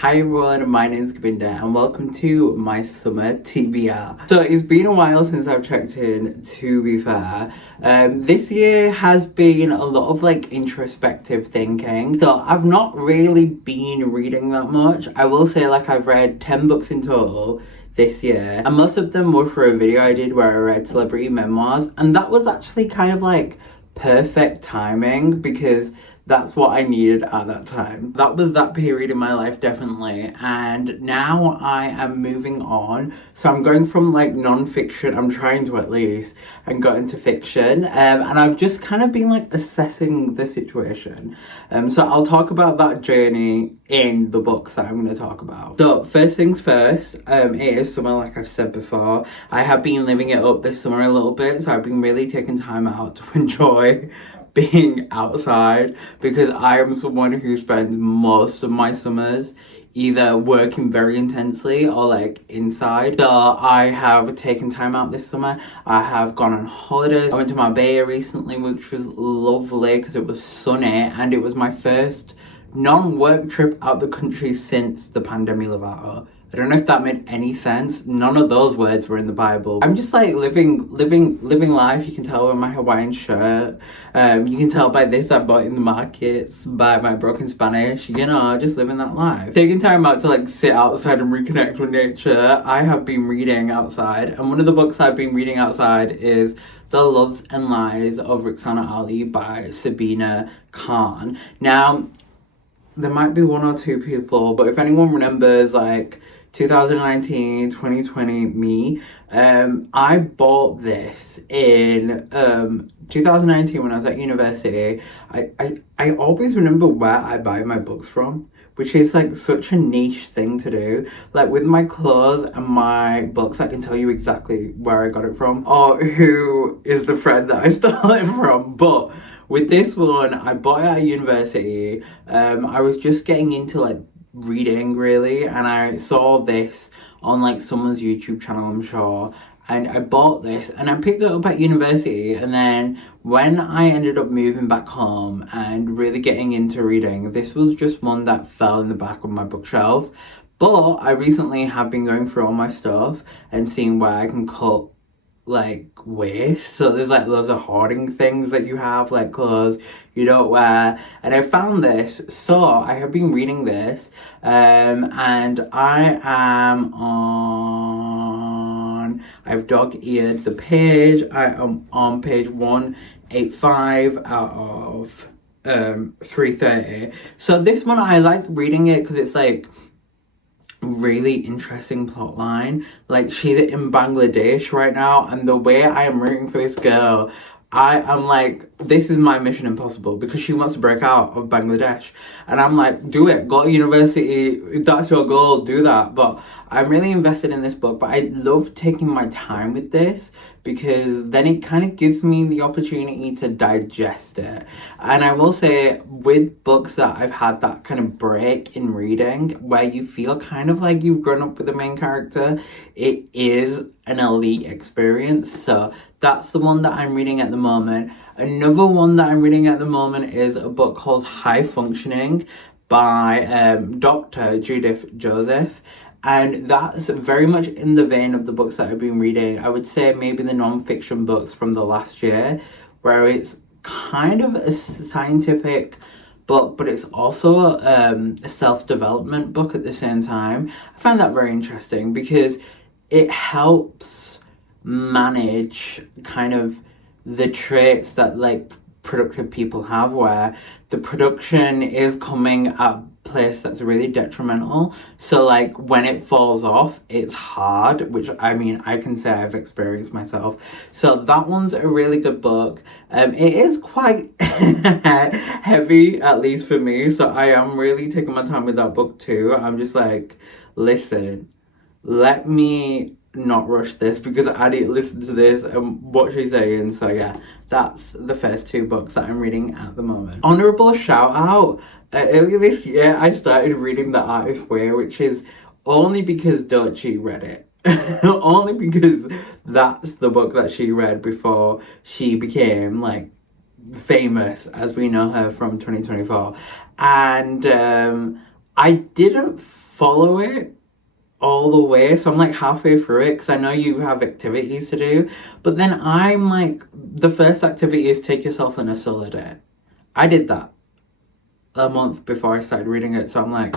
Hi everyone, my name is Govinda and welcome to my summer TBR. So it's been a while since I've checked in, to be fair. This year has been a lot of introspective thinking. So I've not really been reading that much. I will say I've read 10 books in total this year. And most of them were for a video I did where I read celebrity memoirs. And that was actually kind of perfect timing because that's what I needed at that time. That was that period in my life, definitely. And now I am moving on. So I'm going from non-fiction, I'm trying to at least, and got into fiction. And I've just kind of been assessing the situation. So I'll talk about that journey in the books that I'm going to talk about. So first things first, it is summer, like I've said before. I have been living it up this summer a little bit. So I've been really taking time out to enjoy being outside because I am someone who spends most of my summers either working very intensely or inside. So I have taken time out this summer. I have gone on holidays. I went to Marbella recently, which was lovely because it was sunny and it was my first non-work trip out the country since the pandemic levato. I don't know if that made any sense. None of those words were in the Bible. I'm just living life. You can tell by my Hawaiian shirt. You can tell by this I bought in the markets, by my broken Spanish. Just living that life. Taking time out to sit outside and reconnect with nature. I have been reading outside, and one of the books I've been reading outside is The Loves and Lies of Roxana Ali by Sabina Khan. Now, there might be one or two people, but if anyone remembers 2019, 2020 me, I bought this in 2019 when I was at university. I always remember where I buy my books from, which is such a niche thing to do. With my clothes and my books, I can tell you exactly where I got it from or who is the friend that I stole it from. But with this one, I bought it at university. I was just getting into reading really, and I saw this on someone's YouTube channel, I'm sure, and I bought this and I picked it up at university. And then when I ended up moving back home and really getting into reading, this was just one that fell in the back of my bookshelf. But I recently have been going through all my stuff and seeing where I can cut waste. So there's loads of hoarding things that you have, clothes you don't wear, and I found this. So I have been reading this, and I am on, I've dog-eared the page. I am on page 185 out of 330. So this one I like reading it because it's really interesting plot line. She's in Bangladesh right now, and the way I am rooting for this girl, I am this is my mission impossible because she wants to break out of Bangladesh, and I'm do it, go to university, if that's your goal, do that. But I'm really invested in this book, but I love taking my time with this because then it kind of gives me the opportunity to digest it. And I will say, with books that I've had that kind of break in reading where you feel kind of you've grown up with the main character, it is an elite experience. So that's the one that I'm reading at the moment. Another one that I'm reading at the moment is a book called High Functioning by Dr. Judith Joseph. And that's very much in the vein of the books that I've been reading. I would say maybe the non-fiction books from the last year, where it's kind of a scientific book, but it's also a self-development book at the same time. I find that very interesting because it helps manage kind of the traits that productive people have, where the production is coming at a place that's really detrimental. So when it falls off, it's hard, which I mean I can say I've experienced myself. So that one's a really good book. It is quite heavy, at least for me, so I am really taking my time with that book too. I'm just listen, let me not rush this because I need to listen to this and what she's saying. So yeah, that's the first two books that I'm reading at the moment. Honourable shout out, earlier this year I started reading The Artist's Way, which is only because Dochi read it. Only because that's the book that she read before she became famous as we know her from 2024. And I didn't follow it all the way, so I'm like halfway through it because I know you have activities to do, but then I'm like, the first activity is take yourself on a solo date. I did that a month before I started reading it, so I'm like,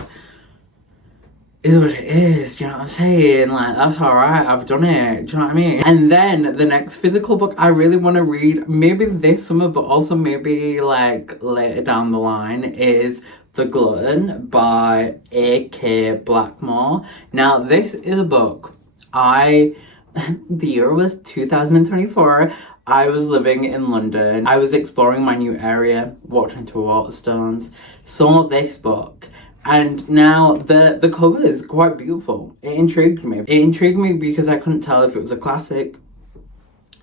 is what it is, do you know what I'm saying? Like, that's alright, I've done it, do you know what I mean? And then the next physical book I really want to read, maybe this summer, but also maybe like later down the line, is The Glutton by A.K. Blackmore. Now, this is a book the year was 2024. I was living in London. I was exploring my new area, walked into Waterstones, saw this book. And now the cover is quite beautiful. It intrigued me. It intrigued me because I couldn't tell if it was a classic,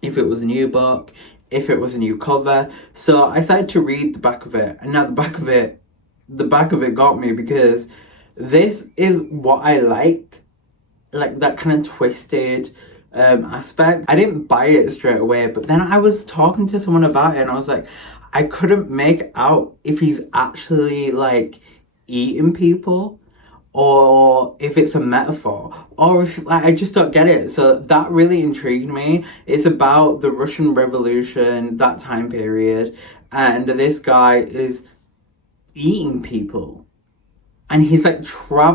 if it was a new book, if it was a new cover. So I started to read the back of it. And now the back of it got me because this is what I like that kind of twisted aspect. I didn't buy it straight away, but then I was talking to someone about it and I was like, I couldn't make out if he's actually like eating people or if it's a metaphor, or if like, I just don't get it. So that really intrigued me. It's about the Russian Revolution, that time period, and this guy is eating people, and he's like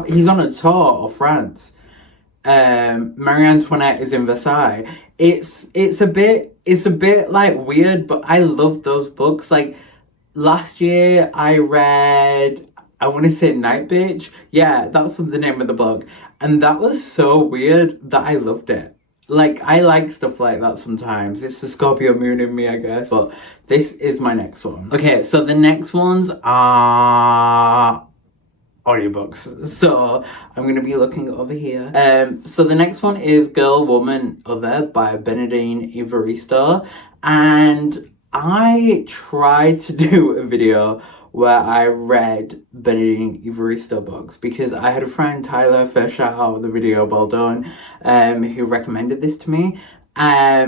he's on a tour of France. Marie Antoinette is in Versailles. It's a bit like weird, but I love those books. Like last year I read, I want to say Night Bitch. Yeah, that's the name of the book. And that was so weird that I loved it. Like, I like stuff like that sometimes. It's the Scorpio moon in me, I guess. But this is my next one. Okay, so the next ones are audiobooks. So I'm going to be looking over here. So the next one is Girl, Woman, Other by Bernardine Evaristo. And I tried to do a video where I read Bernardine Evaristo books because I had a friend, Tyler, first shout out the video, well done, who recommended this to me.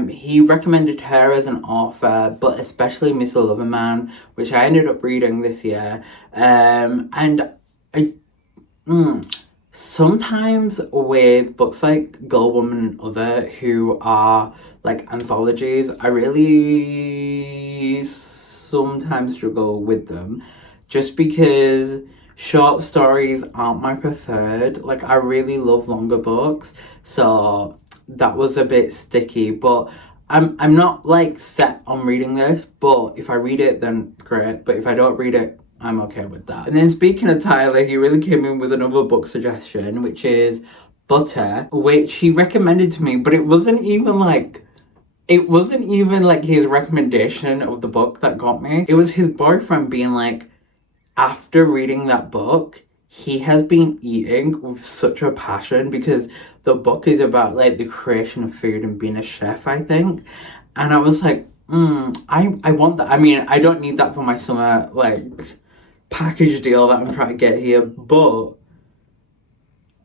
He recommended her as an author, but especially Mr. Loverman, which I ended up reading this year. And sometimes with books like Girl, Woman, Other, who are like anthologies, I really sometimes struggle with them just because short stories aren't my preferred. Like, I really love longer books, so that was a bit sticky, but I'm not like set on reading this, but if I read it then great, but if I don't read it, I'm okay with that. And then speaking of Tyler, he really came in with another book suggestion, which is Butter, which he recommended to me, but it wasn't even like his recommendation of the book that got me. It was his boyfriend being like, after reading that book, he has been eating with such a passion because the book is about like the creation of food and being a chef, I think. And I was like, I want that. I mean, I don't need that for my summer like package deal that I'm trying to get here, but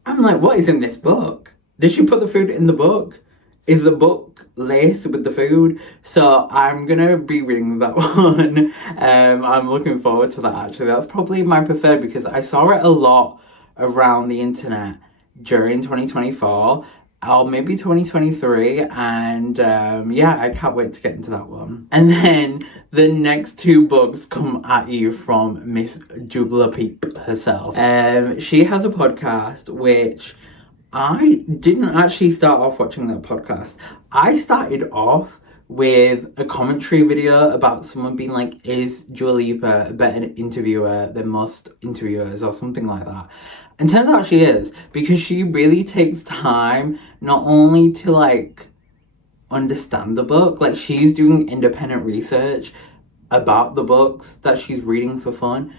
I'm like, what is in this book? Did she put the food in the book? Is the book laced with the food? So I'm gonna be reading that one. I'm looking forward to that actually. That's probably my preferred because I saw it a lot around the internet during 2024 or maybe 2023, and yeah, I can't wait to get into that one. And then the next two books come at you from Miss Jubla Peep herself. She has a podcast which I didn't actually start off watching that podcast. I started off with a commentary video about someone being like, is Dua Lipa a better interviewer than most interviewers or something like that? And turns out she is, because she really takes time not only to like understand the book, like she's doing independent research about the books that she's reading for fun,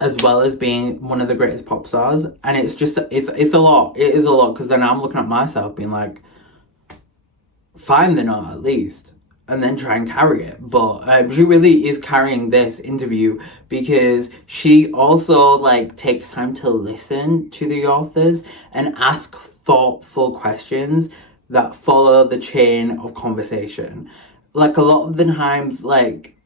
as well as being one of the greatest pop stars. And it's just, it's a lot. It is a lot, because then I'm looking at myself being like, fine, they're not at least. And then try and carry it. But she really is carrying this interview because she also like takes time to listen to the authors and ask thoughtful questions that follow the chain of conversation. Like a lot of the times, like,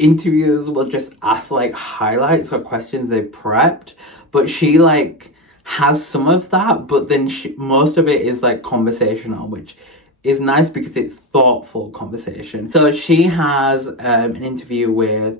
interviewers will just ask like highlights or questions they prepped, but she like has some of that, but then most of it is like conversational, which is nice because it's thoughtful conversation. So she has an interview with,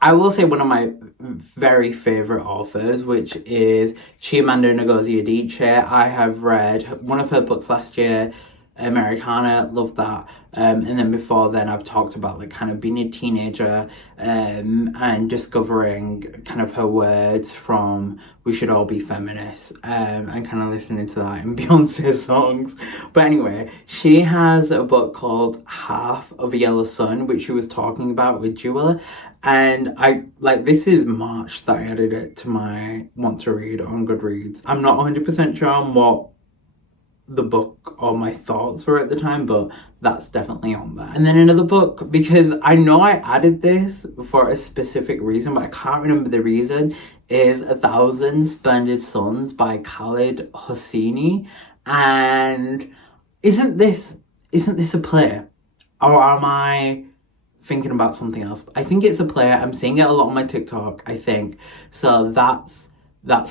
I will say, one of my very favourite authors, which is Chimamanda Ngozi Adichie. I have read one of her books last year, Americana, loved that. And then before then I've talked about like kind of being a teenager and discovering kind of her words from We Should All Be Feminists and kind of listening to that in Beyonce songs. But anyway, she has a book called Half of a Yellow Sun, which she was talking about with Jewel. And I like, this is March that I added it to my want to read on Goodreads. I'm not 100% sure on what the book or my thoughts were at the time, but that's definitely on there. And then another book, because I know I added this for a specific reason, but I can't remember the reason, is 1,000 Splendid Suns by Khaled Hosseini. And isn't this a play? Or am I thinking about something else? I think it's a play. I'm seeing it a lot on my TikTok, I think. So that's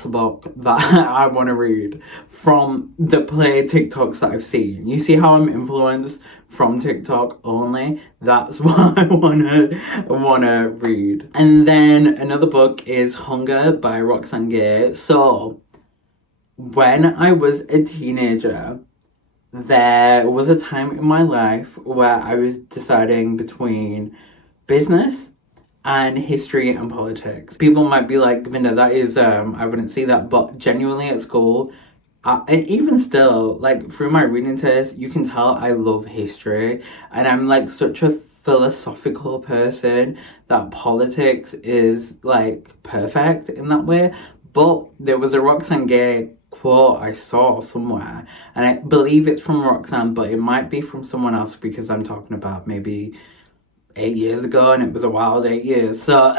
a book that I want to read from the play TikToks that I've seen. You see how I'm influenced from TikTok only? That's what I wanna read. And then another book is Hunger by Roxane Gay. So when I was a teenager, there was a time in my life where I was deciding between business and history and politics. People might be like, Vinda, that is, I wouldn't see that, but genuinely at school, and even still, like through my reading taste, you can tell I love history, and I'm like such a philosophical person that politics is like perfect in that way. But there was a Roxane Gay quote I saw somewhere, and I believe it's from Roxane, but it might be from someone else because I'm talking about maybe 8 years ago, and it was a wild 8 years. So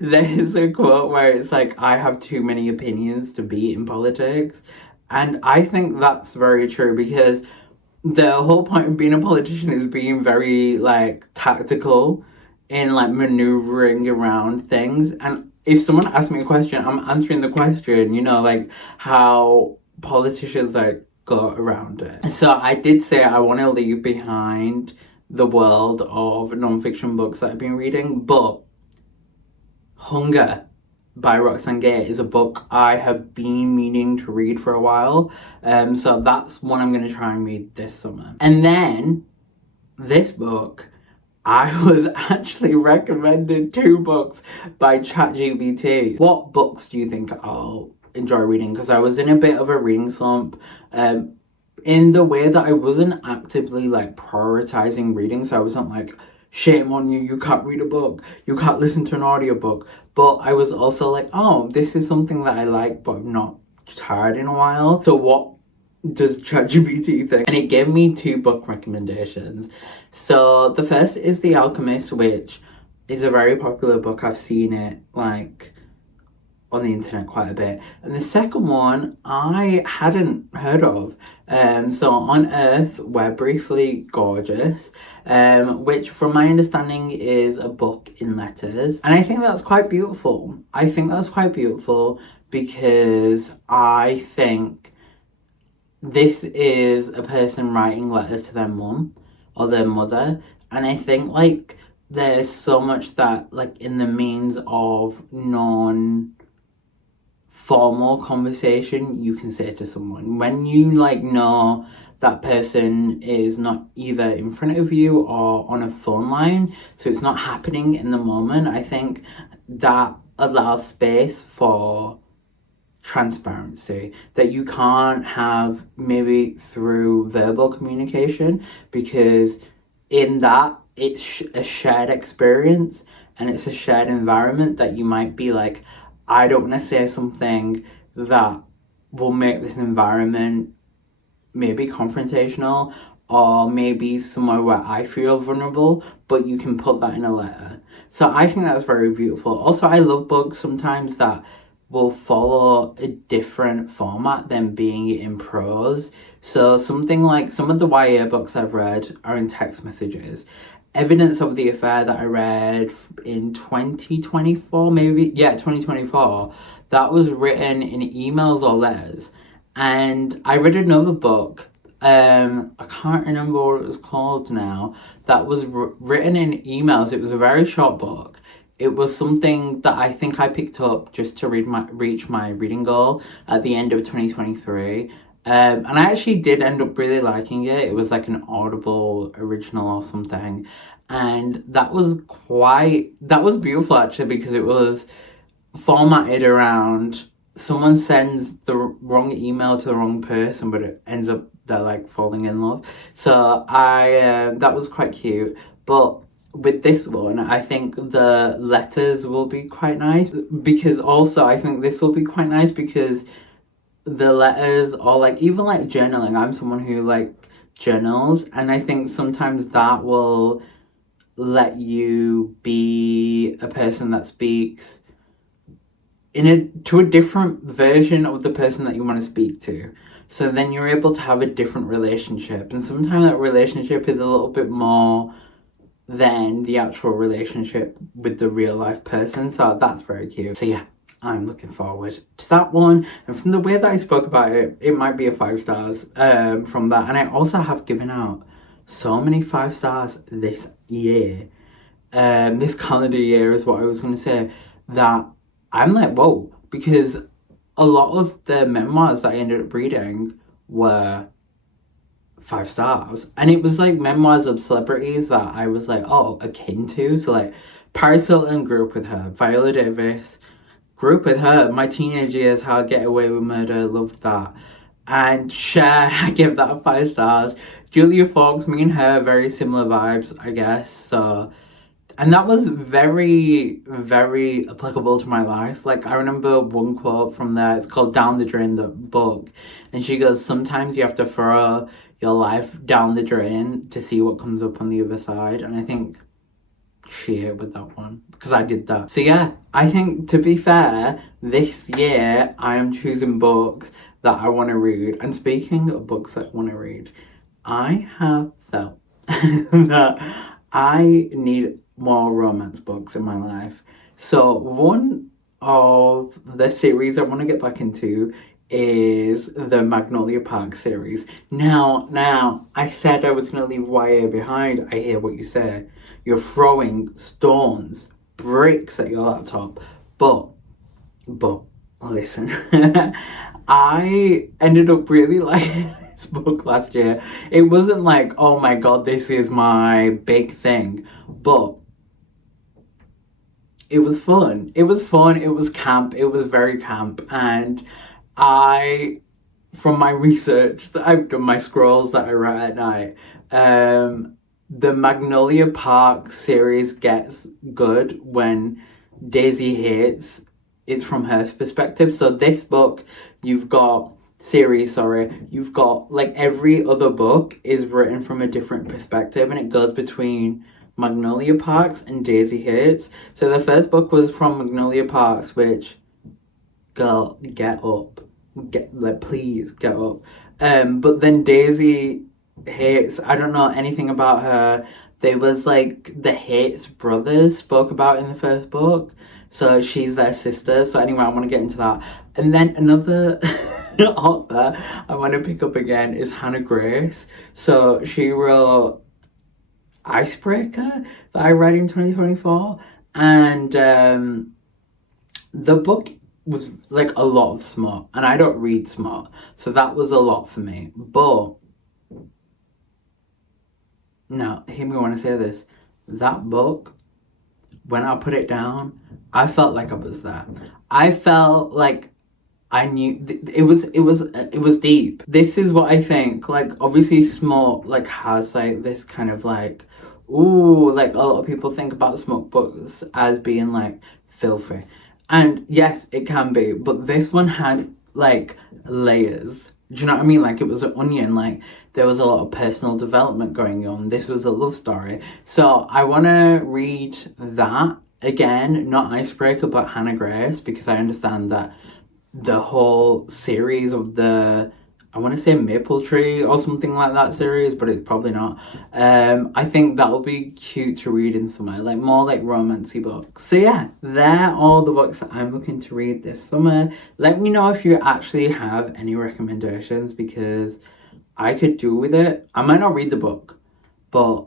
there's a quote where it's like, I have too many opinions to be in politics. And I think that's very true, because the whole point of being a politician is being very like tactical in like maneuvering around things. And if someone asks me a question, I'm answering the question, you know, like how politicians like go around it. So I did say I want to leave behind the world of non-fiction books that I've been reading, but Hunger by Roxane Gay is a book I have been meaning to read for a while, so that's one I'm going to try and read this summer. And then this book, I was actually recommended 2 books by ChatGPT. What books do you think I'll enjoy reading? Because I was in a bit of a reading slump, in the way that I wasn't actively like prioritizing reading. So I wasn't like, shame on you, you can't read a book, you can't listen to an audiobook. But I was also like, oh, this is something that I like, but I'm not tired in a while. So what does ChatGPT think? And it gave me 2 book recommendations. So the first is The Alchemist, which is a very popular book. I've seen it like on the internet quite a bit. And the second one I hadn't heard of. So On Earth We're Briefly Gorgeous, which from my understanding is a book in letters. And I think that's quite beautiful. Because I think this is a person writing letters to their mum or their mother. And I think like there's so much that like in the means of formal conversation you can say to someone when you like know that person is not either in front of you or on a phone line, so it's not happening in the moment. I think that allows space for transparency that you can't have maybe through verbal communication, because in that it's a shared experience and it's a shared environment that you might be like, I don't want to say something that will make this environment maybe confrontational or maybe somewhere where I feel vulnerable, but you can put that in a letter. So I think that's very beautiful. Also, I love books sometimes that will follow a different format than being in prose. So something like some of the YA books I've read are in text messages. Evidence of the Affair that I read in 2024, maybe. Yeah, 2024. That was written in emails or letters. And I read another book. I can't remember what it was called now. That was written in emails. It was a very short book. It was something that I think I picked up just to reach my reading goal at the end of 2023. And I actually did end up really liking it. It was like an Audible original or something. And that was beautiful actually, because it was formatted around someone sends the wrong email to the wrong person, but it ends up they're like falling in love. So that was quite cute. But with this one, I think the letters will be quite nice, because also I think this will be quite nice because the letters, or like even like journaling, I'm someone who like journals, and I think sometimes that will let you be a person that speaks to a different version of the person that you want to speak to. So then you're able to have a different relationship, and sometimes that relationship is a little bit more than the actual relationship with the real life person. So that's very cute. So yeah, I'm looking forward to that one. And from the way that I spoke about it, it might be a 5 stars from that. And I also have given out so many 5 stars this year. This calendar year is what I was going to say, that I'm like, whoa, because a lot of the memoirs that I ended up reading were 5 stars, and it was like memoirs of celebrities that I was like, oh, akin to. So like Paris Hilton, grew up with her. Viola Davis, grew up with her. My teenage years, How to Get Away with Murder, loved that. And Cher, I give that 5 stars. Julia Fox, me and her, very similar vibes, I guess. So, and that was very, very applicable to my life. Like, I remember one quote from there. It's called Down the Drain, the book. And she goes, sometimes you have to throw your life down the drain to see what comes up on the other side. And I think she hit with that one, because I did that. So yeah, I think, to be fair, this year I am choosing books that I want to read. And speaking of books that I want to read, I have felt that I need more romance books in my life. So one of the series I want to get back into is the Magnolia Park series. Now, I said I was going to leave YA behind. I hear what you say. You're throwing stones, bricks at your laptop. But, listen, I ended up really liking this book last year. It wasn't like, oh my god, this is my big thing. But it was fun. It was fun. It was camp. It was very camp. And from my research that I've done, my scrolls that I write at night, the Magnolia Park series gets good when Daisy hates. It's from her perspective. So this book, you've got like every other book is written from a different perspective, and it goes between Magnolia Parks and Daisy Hates. So the first book was from Magnolia Parks, which, girl, get up. Please get up. But then Daisy Hates, I don't know anything about her. There was like the Hates brothers spoke about in the first book. So she's their sister. So anyway, I want to get into that. And then another author I want to pick up again is Hannah Grace. So she wrote Icebreaker that I read in 2024. And the book was like a lot of smut, and I don't read smut, so that was a lot for me. But now, hear me when I say this, that book, when I put it down, I felt like I was there. I felt like I knew it was deep. This is what I think. Like, obviously smut like has like this kind of like, ooh, like a lot of people think about smut books as being like filthy. And yes, it can be, but this one had like layers. Do you know what I mean? Like, it was an onion. Like, there was a lot of personal development going on. This was a love story. So I want to read that again, not Icebreaker, but Hannah Grace, because I understand that the whole series of the I want to say Maple Tree or something like that series, but it's probably not. I think that'll be cute to read in summer, like more like romancy books. So yeah, they're all the books that I'm looking to read this summer. Let me know if you actually have any recommendations, because I could do with it. I might not read the book, but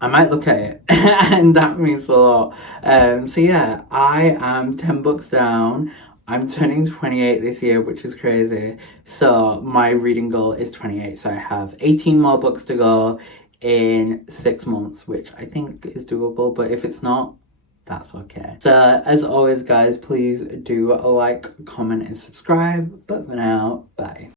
I might look at it and that means a lot. So yeah, I am 10 books down. I'm turning 28 this year, which is crazy. So my reading goal is 28. So I have 18 more books to go in 6 months, which I think is doable. But if it's not, that's okay. So as always, guys, please do like, comment and subscribe. But for now, bye.